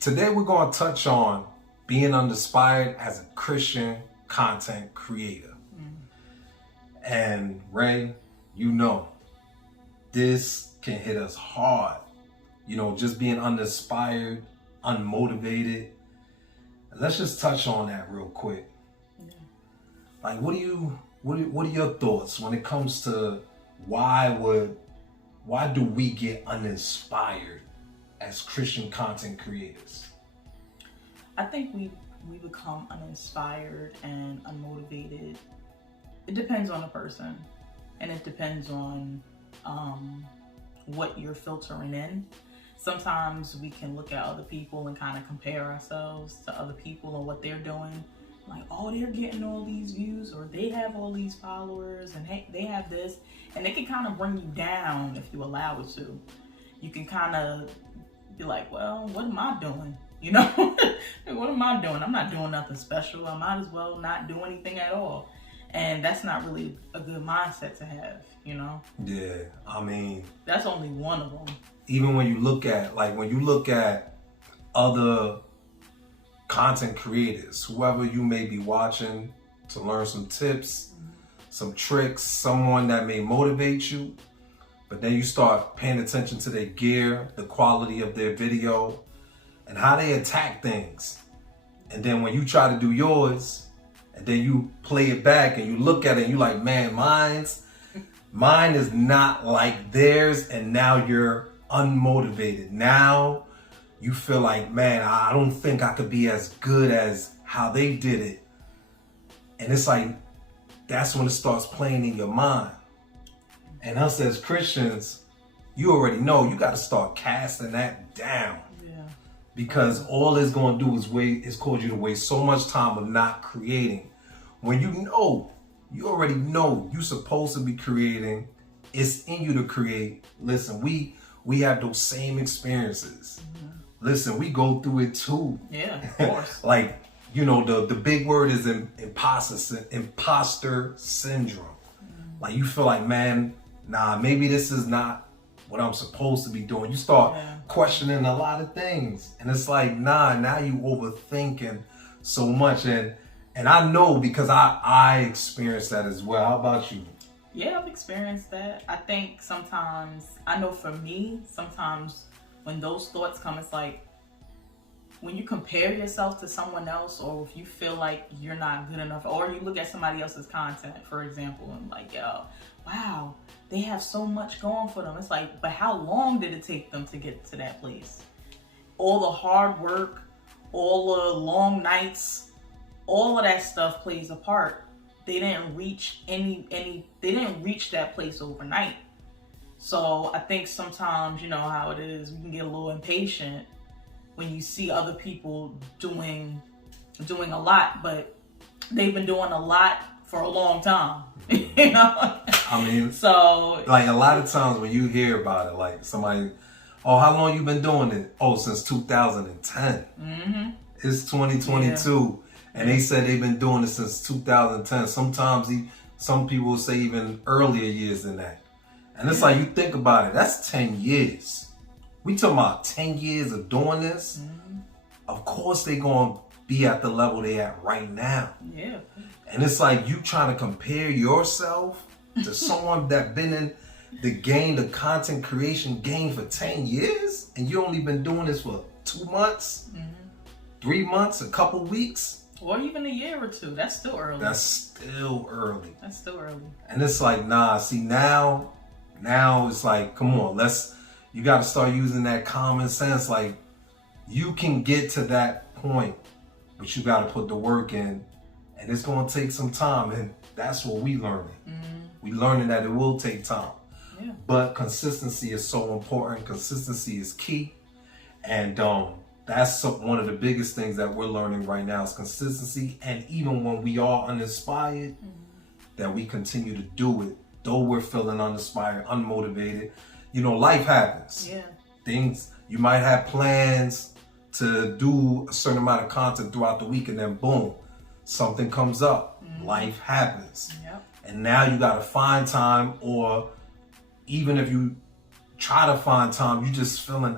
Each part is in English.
Today we're going to touch on being uninspired as a Christian content creator. And Ray, you know, this can hit us hard. You know, just being uninspired, unmotivated. Let's just touch on that real quick. Yeah. Like, what are your thoughts when it comes to why do we get uninspired as Christian content creators? I think we become uninspired and unmotivated. It depends on the person, and it depends on what you're filtering in. Sometimes we can look at other people and kind of compare ourselves to other people and what they're doing. Like, oh, they're getting all these views, or they have all these followers, and hey, they have this, and it can kind of bring you down if you allow it to. You can kind of be like, well, what am I doing? You know, what am I doing? I'm not doing nothing special. I might as well not do anything at all. And that's not really a good mindset to have, you know? Yeah, I mean, that's only one of them. Even when you look at other content creators, whoever you may be watching to learn some tips, some tricks, someone that may motivate you, but then you start paying attention to their gear, the quality of their video, and how they attack things. And then when you try to do yours, and then you play it back and you look at it and you're like, man, mine is not like theirs, and now you're unmotivated. Now you feel like, man, I don't think I could be as good as how they did it. And it's like, that's when it starts playing in your mind. And us as Christians, you already know you got to start casting that down. Yeah. Because all it's going to do is cause you to waste so much time of not creating. When you already know you're supposed to be creating, it's in you to create. Listen, we have those same experiences. Listen, we go through it too. Yeah, of course. Like, you know, the big word is imposter syndrome. Like, you feel like, man, nah, maybe this is not what I'm supposed to be doing. You start questioning a lot of things. And it's like, nah, now you overthinking so much. And I know because I experienced that as well. How about you? Yeah, I've experienced that. I think sometimes, I know for me, sometimes when those thoughts come, it's like when you compare yourself to someone else, or if you feel like you're not good enough, or you look at somebody else's content, for example, and like, yo, wow, they have so much going for them. It's like, but how long did it take them to get to that place? All the hard work, all the long nights, all of that stuff plays a part. They didn't reach they didn't reach that place overnight. So I think sometimes, you know how it is, we can get a little impatient when you see other people doing a lot, but they've been doing a lot for a long time. You know? I mean, so like a lot of times when you hear about it, like somebody, oh, how long you been doing it? Oh, since 2010. Mm-hmm. It's 2022. And they said they've been doing it since 2010. Sometimes some people will say even earlier years than that. And it's like, you think about it, that's 10 years. We talking about 10 years of doing this. Of course they going to be at the level they at right now. Yeah. And it's like you trying to compare yourself to someone that been in the content creation game for 10 years. And you only been doing this for 2 months, 3 months, a couple weeks. Or even a year or two. That's still early. That's still early. And it's like, nah, see now it's like, come on, you got to start using that common sense. Like, you can get to that point, but you got to put the work in, and it's going to take some time. And that's what we learning. We learning that it will take time. Yeah. But consistency is so important. Consistency is key. And that's one of the biggest things that we're learning right now is consistency. And even when we are uninspired, that we continue to do it, though we're feeling uninspired, unmotivated. You know, life happens. Yeah. Things, you might have plans to do a certain amount of content throughout the week, and then boom, something comes up. Life happens. Yep. And now you got to find time, or even if you try to find time, you just feeling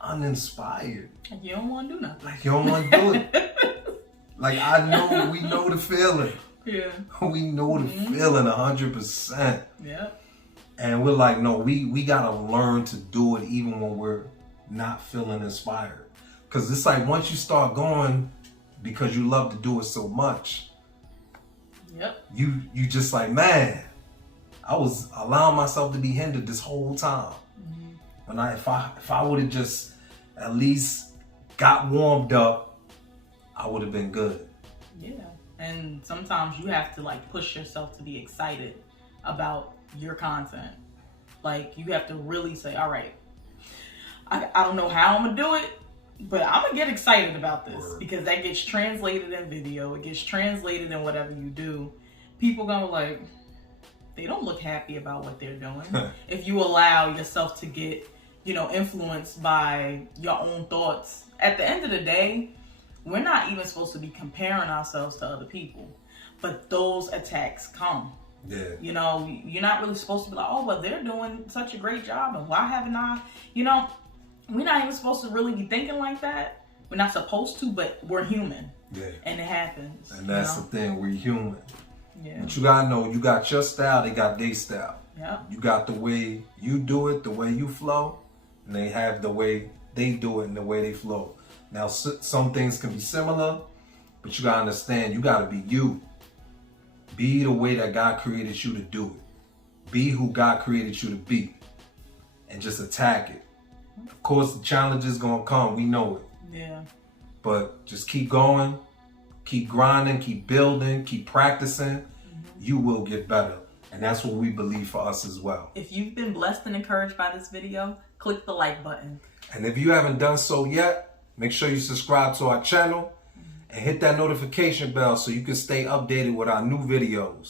uninspired. Like you don't want to do nothing. Like you don't want to do it. Like we know the feeling. Yeah. We know the feeling 100%. Yeah. And we're like, no, we gotta learn to do it even when we're not feeling inspired. Cause it's like once you start going because you love to do it so much, yep. You just like, man, I was allowing myself to be hindered this whole time. When if I would have just at least got warmed up, I would have been good. Yeah. And sometimes you have to like push yourself to be excited about your content. Like you have to really say, all right, I don't know how I'm gonna do it, but I'm gonna get excited about this. Word. Because that gets translated in video. It gets translated in whatever you do. People gonna like, they don't look happy about what they're doing. If you allow yourself to get, influenced by your own thoughts. At the end of the day, we're not even supposed to be comparing ourselves to other people. But those attacks come. Yeah. You're not really supposed to be like, oh, well, they're doing such a great job, and why haven't I? We're not even supposed to really be thinking like that. We're not supposed to, but we're human. Yeah. And it happens. And that's the thing, we're human. Yeah. But you gotta know, you got your style, they got their style. Yeah. You got the way you do it, the way you flow, and they have the way they do it and the way they flow. Now, some things can be similar, but you gotta understand, you gotta be you. Be the way that God created you to do it. Be who God created you to be. And just attack it. Of course, the challenge is gonna come, we know it. Yeah. But just keep going, keep grinding, keep building, keep practicing. You will get better. And that's what we believe for us as well. If you've been blessed and encouraged by this video, click the like button. And if you haven't done so yet, make sure you subscribe to our channel and hit that notification bell so you can stay updated with our new videos.